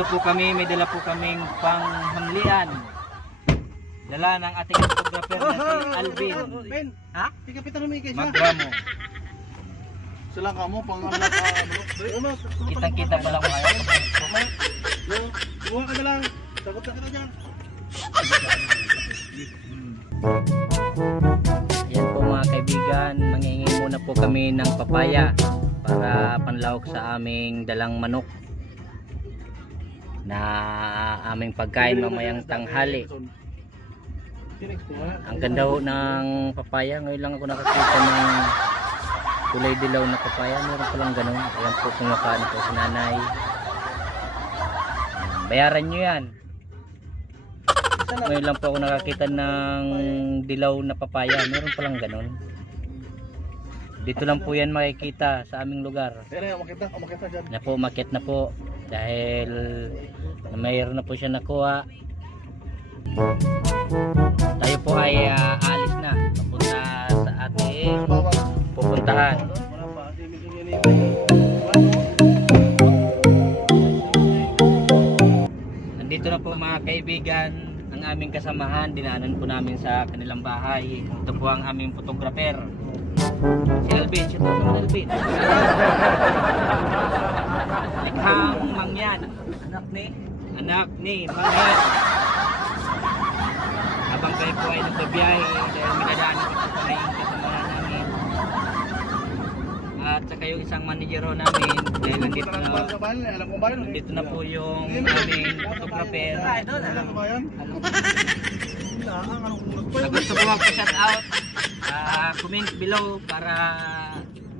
Nandito po kami, may dala po kaming panghamlian. Dala ng ating photographer na si Alvin. Ben, Ha? di kapitan namin kayo siya. Magramo. Sila ka mo, pang ano ka, Kitang-kita pa lang kayo. Buha ka na lang. Takot ka na dyan. Ayan po mga kaibigan, mangingi muna po kami ng papaya para panlawak sa aming dalang manok na aming pagkain mamayang tanghali. Ang ganda ho ng papaya. Ngayon lang ako nakakita ng kulay dilaw na papaya. Meron pa lang ganun. Ayan po, kumakain po si nanay. Bayaran nyo yan. Ngayon lang po ako nakakita ng dilaw na papaya. Meron pa lang ganun. Dito lang po yan makikita sa aming lugar. Umakita dyan. Na po, market na po. Dahil mayroon na po siya nakuha. Tayo po ay aalis na papunta sa ating pupuntahan. Nandito na po mga kaibigan ang aming kasamahan. Dinaanan po namin sa kanilang bahay. Ito po ang aming photographer, si Alvin. Siya po naman Alvin. Likhang Mangyan. Anak ni Mangyan. Habang kayo po ay nagbabiyahe dahil minadaanan ko po na yung kasamahan namin. At saka yung isang manager namin dahil nandito na po yung aming photographer. Sa gusto ko magpa-shout out, comment below para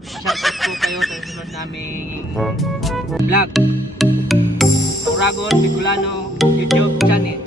ma-shout out po kayo sa sunod naming vlog. Tauragon Bicolano YouTube channel.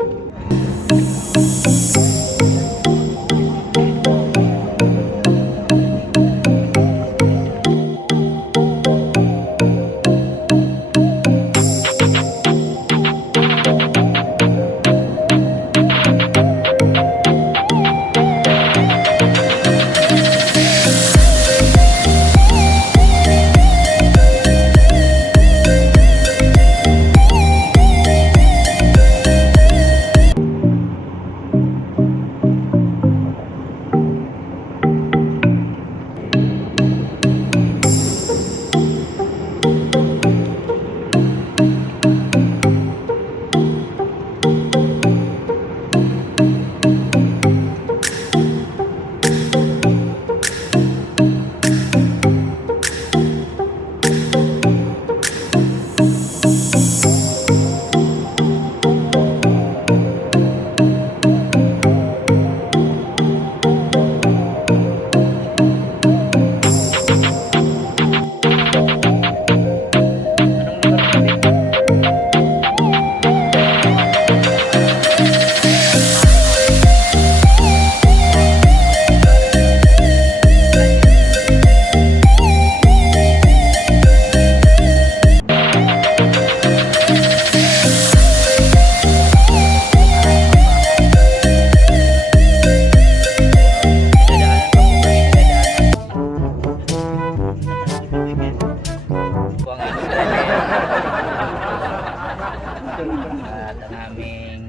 At ang aming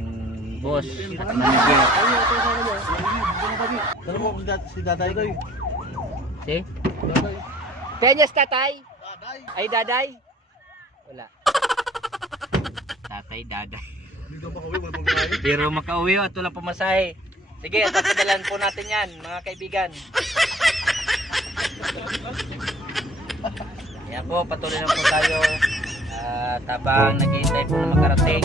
boss at manager. Dala mo si Daday ko eh. Si? Daday. Penyas tatay? Daday. Ay daday? Wala. Tatay daday. Dito pa kami magpapagawa. Pero makauwi at walang pumasahe. Sige, tatadalan po natin yan mga kaibigan. Yan po, patuloy na po tayo. Habang naghihintay po na makarating.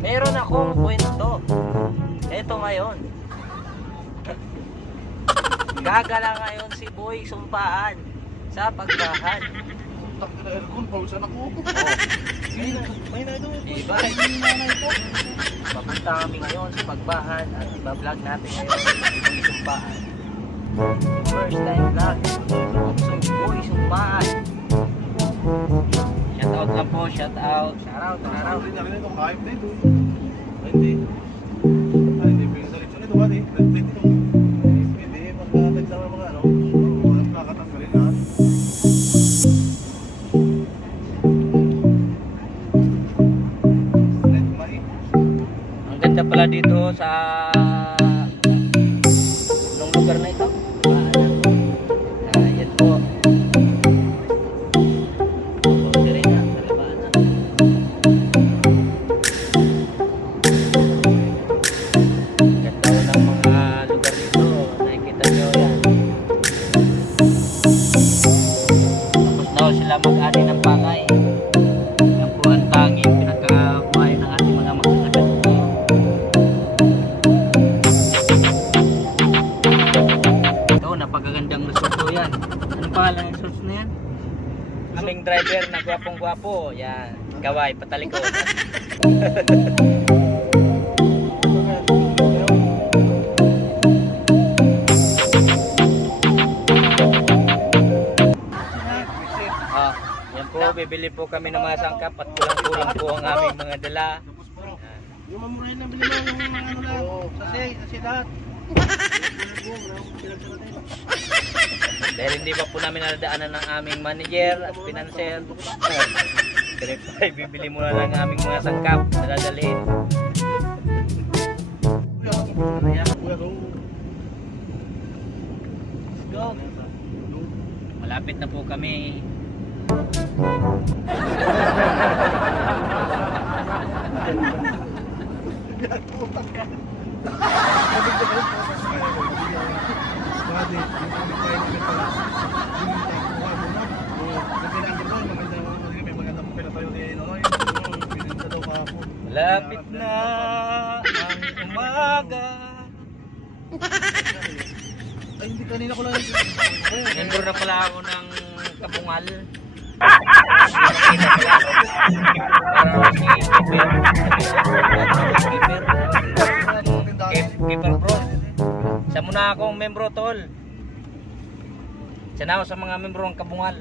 Meron akong kwento. Ito ngayon. Gagala ngayon si Boy Sumpaan sa pagbahan. Tak na aircon, pausan ako. May na ito. Diba? Papunta kami ngayon sa pagbahan at iba-vlog natin ngayon si Boy Sumpaan. First time vlog. So Boy Sumpaan. Shout out lang po, shout out. Shout out, shout out. Hindi itong hype dito. Hindi. Hindi pinsa ito nito ba? Hindi. Hindi magkakagsama mga ano. Walang nakatanggalin lahat. sa anong lugar na ito? Yan po. Ganda ng mga lugar dito. Nakikita nyo yan. Tapos daw sila mag-ani ng pangay. Yan po ang tanging pinagkabuhay ng ating mga magsasagat po. Ito, napakagandang resort po yan. Anong pangalan ng resort na yan? Aming driver na gwapong-gwapo. Yan. Kaway, patalikod. Ah, yan po, bibili po kami ng mga sangkap at kulang-kulang po ang aming mga dala. Yung mamurahin na bili mo yung mga ano lang. Sasi lahat. Dahil hindi pa po namin nadaanan ng aming manager at financer. Kaya po ay bibili muna lang ang aming mga sangkap na dadalhin. Go! Malapit na po kami. Malapit na ang umaga. Ay, hindi kanina ko lang Member na pala ako ng Kabungal. Keeper bro. Siya muna akong membro tol. Siya na ako sa mga membro ng Kabungal.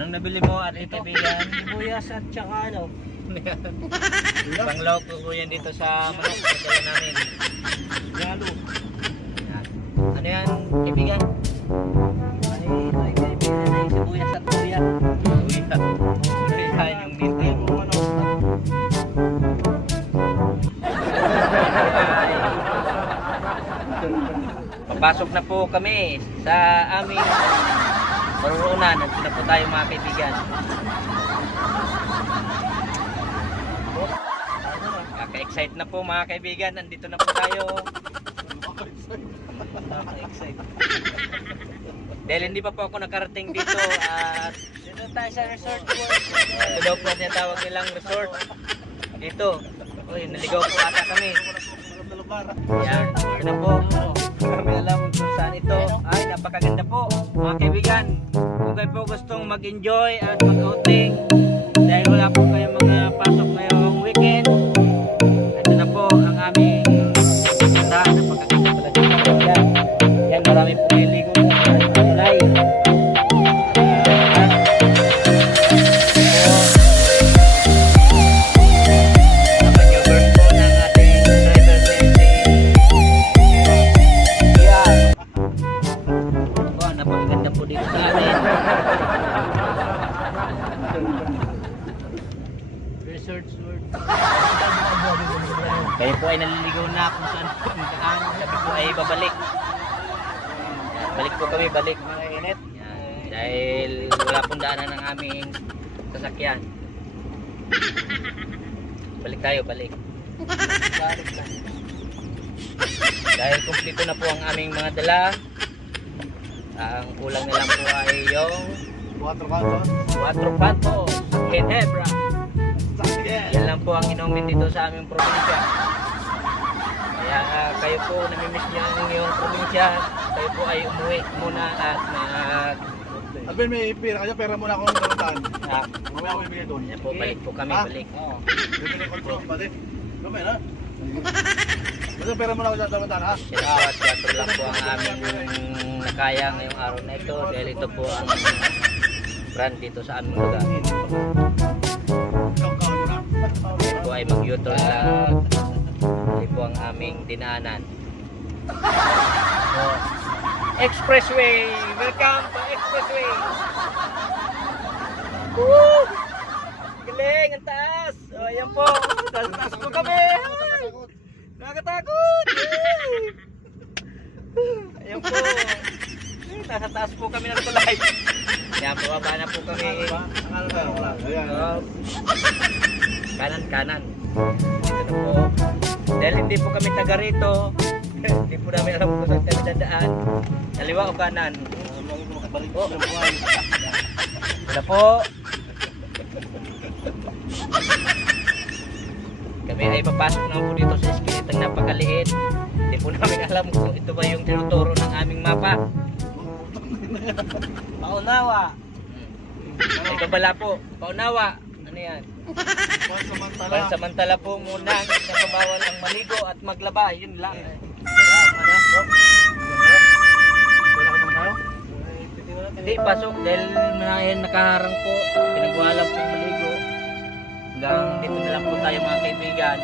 Anong nabili mo at kaibigan? Sibuyas at saka ano? Panglaw po yan dito sa manok na dala namin. Galo. Yan. Ano yan kaibigan? Ay, kaibigan ay sibuyas at luya. Yan yung nito. Papasok na po kami sa aming maruroonan. Nandito na po tayo mga kaibigan. Kaka-excite na po mga kaibigan. Nandito na po tayo. Kaka-excite. Dahil hindi pa po ako nakarating dito at Dito tayo sa resort po. ito daw po tinatawag nilang resort. Dito. Uy, naligaw po ata kami. Yan, ito na po. Kami alam kung saan ito. Ay, napakaganda po mga kaibigan. Kung kayo po gustong mag-enjoy at mag-outing dahil wala po kayong mga pasok ngayong weekend, ito na po ang aming puntahan. Napakaganda pala dito kaibigan. Yan, marami po niligo po sa tulay. Napakaganda po dito sa atin. Resort. Kayo po ay naliligaw na kung saan po ang daan. Sabi po ay babalik. Yan, balik po kami, balik mga init. Yan, dahil wala pong daanan ng aming sasakyan. Balik tayo, balik. Dahil kumpleto na po ang aming mga dala. Ang kulang na lang po ay yung Water cannon. Cuatro Cantos, Ginebra. Sakyan. Yan lang po ang inumin dito sa aming probinsya. Kaya kayo po namimiss niyo ang inyong probinsya, kayo po ay umuwi muna at Sabi may pera muna ako ng dalandan. ah, Mamaya ako ibigay doon. yan po, balik po kami, Ah? balik. Oo. Bibili ko ito, pati. Mamaya na. Basta pera muna ako sa dalandan, ha? Yan po at cuatro lang po ang aming nakaya ngayong araw na ito dahil ito po ang brand dito sa aming lugar. Ito po ay mag-U-turn lang. Ito po ang aming dinaanan. So, Expressway! Welcome to Expressway! Woo! Galing! Ang taas! O, ayan po. Taas po kami! Ay! Nakakatakot! Ayan po. Nasa taas po kami ng tulay. Ayan, bababa na po kami. Kanan. Dito na po. Dahil hindi po kami taga rito, hindi po namin alam kung saan kami dadaan. Kaliwa o kanan? Oh. Wala po. Kami ay papasok naman po dito sa eskinitang napakaliit. Hindi po namin alam kung ito ba yung tinuturo ng aming mapa. Paunawa. Ay babala po. Paunawa. Ano yan? Pansamantala po muna. Nakabawal ang maligo at maglaba. Yun lang. Hindi, pasok. Dahil nakaharang po. Pinagwalan po maligo. Hanggang dito na lang po tayo mga kaibigan.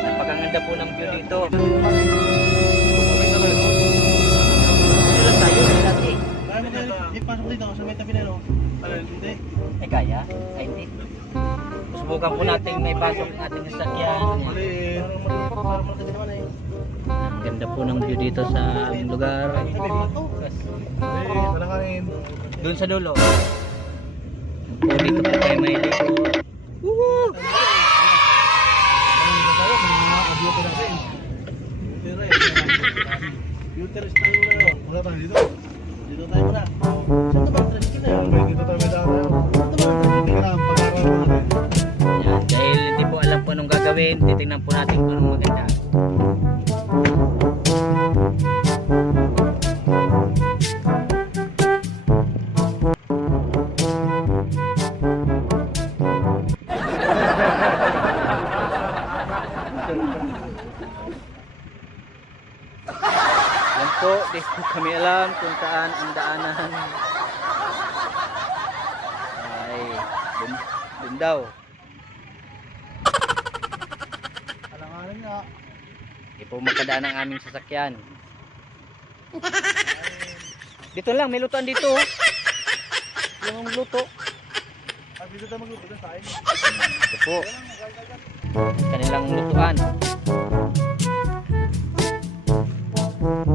Napakaganda po ng view dito. Dito lang tayo. Dati. Pasok dito sa may tabi na, no? Hindi. Eh kaya? Ay hindi. Subukan po natin may pasok ng ating sasakyan. Maliit. Ang ganda po ng view dito sa aming lugar. Doon sa dulo. Po dito po tayo may ligo. Woohoo! Wala tayo dito. Dito tayo muna. Saan ito ba ang tradisyon na yun? Dito tayo may daan tayo. Ito ba ang tradisyon na pag-araw natin? Yan, dahil hindi po alam po anong gagawin, titingnan po natin kung anong maganda. Yan po, di po kami alam kung saan ang daanan. Ay, dun daw. Alanganin nga. Hindi po makadaan ang aming sasakyan. Dito lang, may lutuan dito. Yung luto. Dito tayo magluto doon tayo. Ito po. Kanilang lutuan.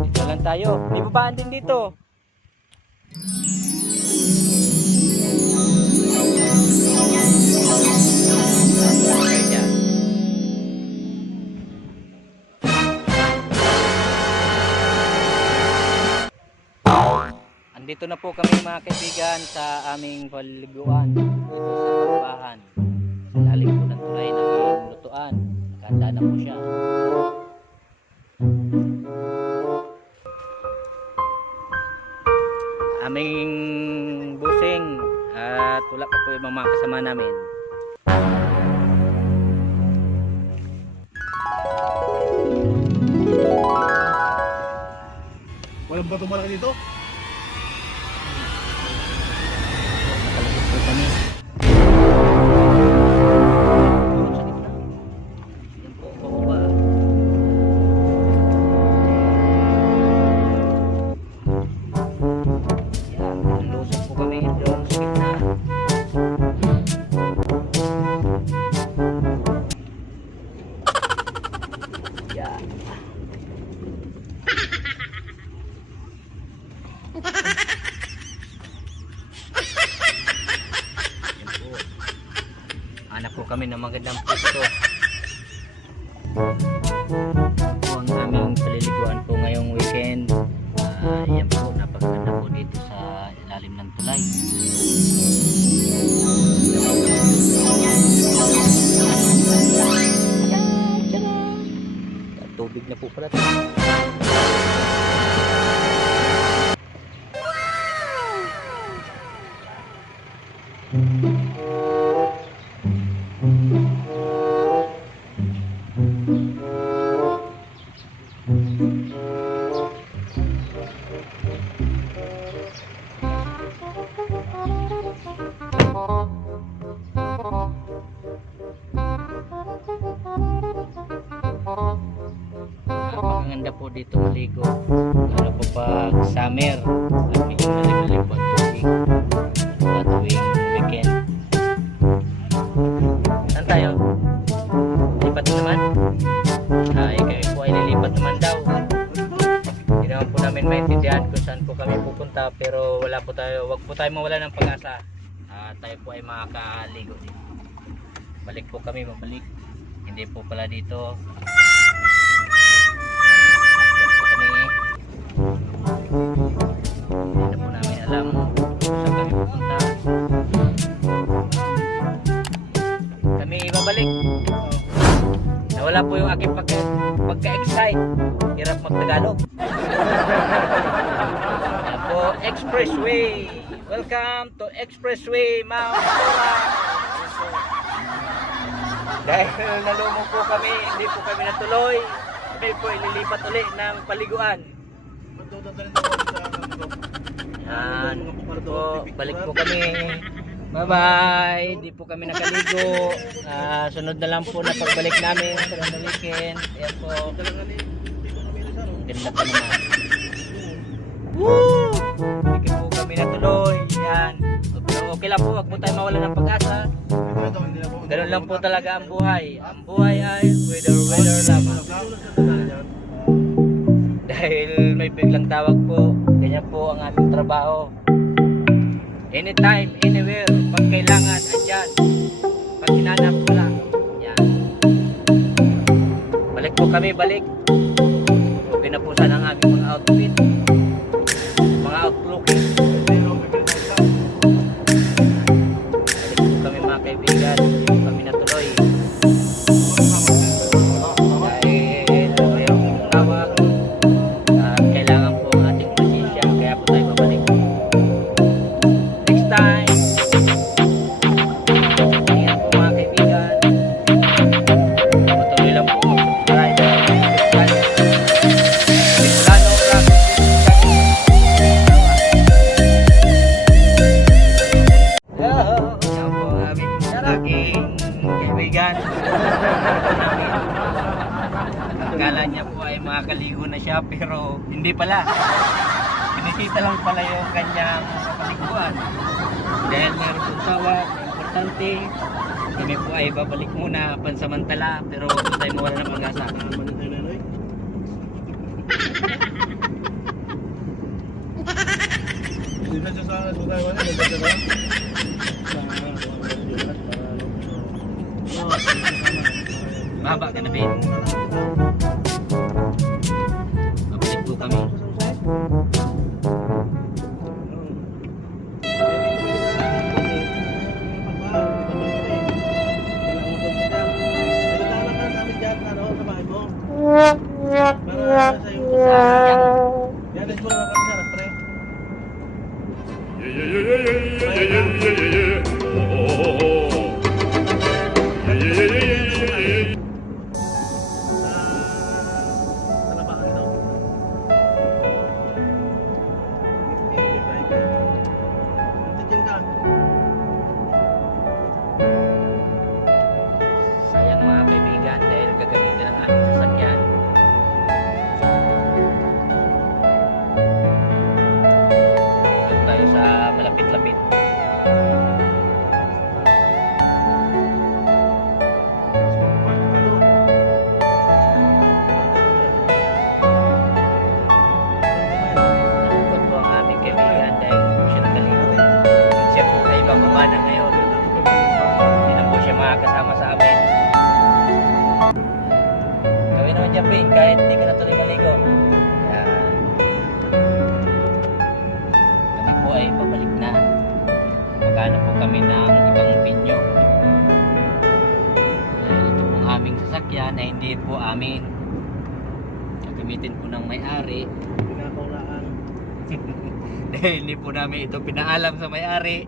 Dito lang tayo. May babaan din dito. Okay, dyan. Andito na po kami mga kaibigan sa aming paliguan dito sa Pagbahan. Sa lalim po ng tulay ng lutuan. Ganda na po siya. Aming busing at wala pa po yung mga kasama namin. Walang bato malaki dito? Nakalapit po kami. Yan po, bababa. Yan, lusok po kami doon sa gitna. Yan. Yan po. Hanap po kami ng magandang pwesto. Po ang aming paliliguan po ngayong weekend. Yan po, napakaganda po dito sa ilalim ng tulay. kulay. Ayan, tara. Tubig na po pala. Napakaganda po dito maligo, lalo po pag summer at medyo nalilim po ang tubig at tuwing weekend. Saan tayo? Lipat na naman? Ay, kayo po ay lilipat naman daw. Hindi naman po namin maintindihan kung saan po kami pupunta, pero wala po tayo, wag po tayo mawala ng pag-asa. Tayo po ay makakaligo dito. Balik po kami, mabalik. Hindi po pala dito. Hindi na po namin alam kung saan kami pupunta. Kami babalik. Nawala po yung aking pagka-excite. Hirap mag-Tagalog. Yan po, Expressway. Welcome to Expressway Mount Pulag. Dahil nalumong po kami, hindi po kami natuloy. Kami po ililipat ulit ng paliguan. Yan po, balik po kami. Bye bye. Di po kami nakaligo. Sunod na lang po na pagbalik namin sa weekend. Ayan po. Ganda pa naman. Woo! Hindi po kami natuloy. Yan. Pero okay lang po, wag po tayo mawala ng pag-asa. Ganun lang po talaga ang buhay. Ang buhay ay weather lamang. Dahil may biglang tawag po, ganyan po ang aming trabaho. Anytime, anywhere, pag kailangan, andyan. Pag hinanap ko lang, yan. Balik po kami, balik. Okay na po sana ang aming mga outfit, mga outlook. Balik po kami mga kaibigan, hindi po kami natuloy. Dahil mayroong tawag. Kailangan po ang ating pasensya, kaya po tayo babalik. Next time. Ingat po mga kaibigan. Patuloy lang po mag-subscribe. Bicolano Vlog. Hello. Yan po ang aming aking kaibigan. Akala niya po ay makakaligo na siya, pero hindi pala. Binisita lang pala yung kanyang paliguan. Dahil meron pong tawag, importante. Kami po ay babalik muna pansamantala, pero huwag po tayo mawala ng pag-asa. Mahaba ka na, Ben. Babalik po kami. Sayang mga kaibigan, dahil gagamitin ang ating sasakyan. Doon tayo sa malapit-lapit. Nalungkot po ang aming kaibigan dahil hindi po siya nakaligo. Siya po ay bababa na ngayon. Hindi na po siya makakasama sa amin. Gawin naman dyan, Ping, kahit hindi ka na tuloy maligo. Yan. Kami po ay pabalik na. yan ay hindi po amin. Gagamitin po ng may-ari. Pinakaulaan. Dahil hindi po namin ito pinaalam sa may-ari.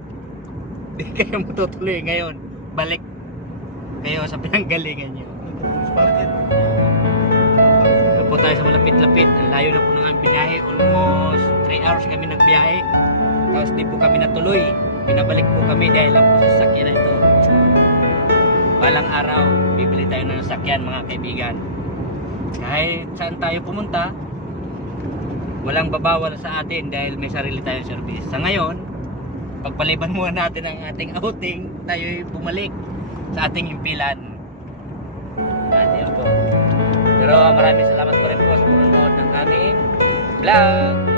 Hindi kayo matutuloy ngayon. Balik kayo sa pinanggalingan nyo. Ito police market. Doon po tayo sa malapit-lapit. Ang layo na po ng aming binahe. Almost 3 hours kami nagbiyahe. Tapos di po kami natuloy. Pinabalik po kami dahil lang po sa sasakyan na ito. Balang araw, bibili tayo ng sasakyan mga kaibigan. Kahit saan tayo pumunta, walang babawal sa atin dahil may sarili tayong service. Sa ngayon, pagpaliban muna natin ang ating outing, tayo'y bumalik sa ating himpilan. Ayan po. Pero maraming salamat pa rin po sa panonood ng aming vlog.